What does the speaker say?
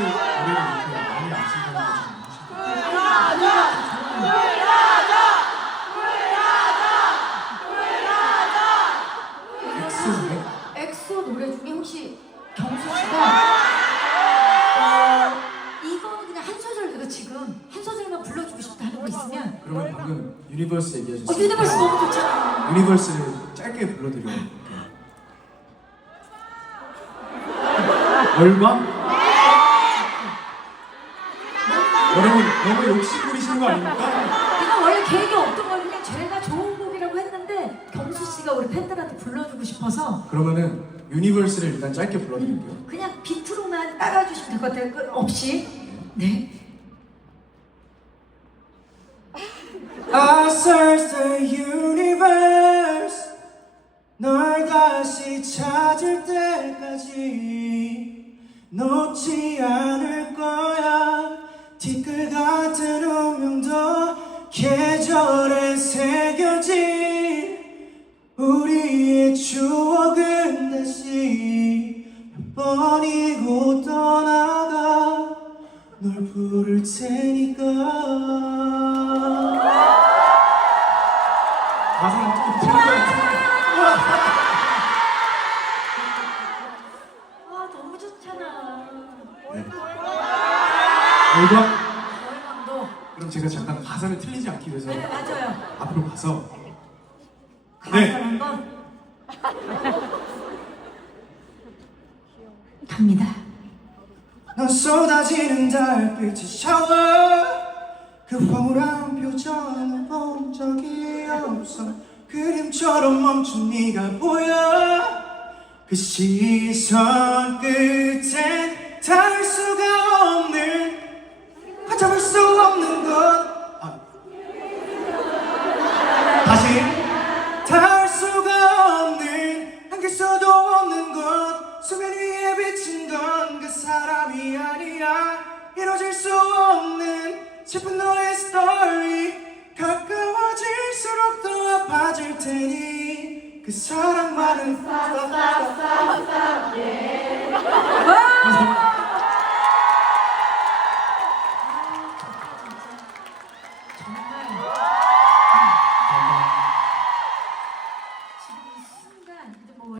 노래를 이렇게 많이 아신다는 거잖아요. 엑소 노래? 엑소 노래 중에 혹시 경수 씨가 어, 이거는 그냥 한 소절 이거 지금 한 소절만 불러주고 싶다 하는 거 있으면 그러면 방금 유니버스 어, 얘기하셨어요. 유니버스 너무 좋잖아. 유니버스를 짧게 불러드려요. 얼마? 여러분 너무 욕심 부리시는 거 아닙니까? 이거 원래 계획이 없던 걸 그냥 제가 좋은 곡이라고 했는데 경수 씨가 우리 팬들한테 불러주고 싶어서 그러면은 유니버스를 일단 짧게 불러드릴게요. 그냥 비트로만 따라주시면 될 것 같아요. 끝 없이. 네. I search the universe 널 다시 찾을 때까지 놓지 않을 거야 티끌 같은 운명도 계절에 새겨진 우리의 추억은 다시 몇 번이고 떠나가 널 부를 테니까. 아 너무 좋잖아. 네. 그럼 제가 잠깐 가사를 틀리지 않기 위해서 네 맞아요. 앞으로 가서 가사를 네. 한번 갑니다. 넌 쏟아지는 달빛의 샤워 그 황홀한 표정은 본 적이 없어 그림처럼 멈춘 네가 보여 그 시선 끝엔 닿 이뤄질 수 없는 슬픈 너의 스토리. 가까워질수록 더 아파질 테니 그 사랑만은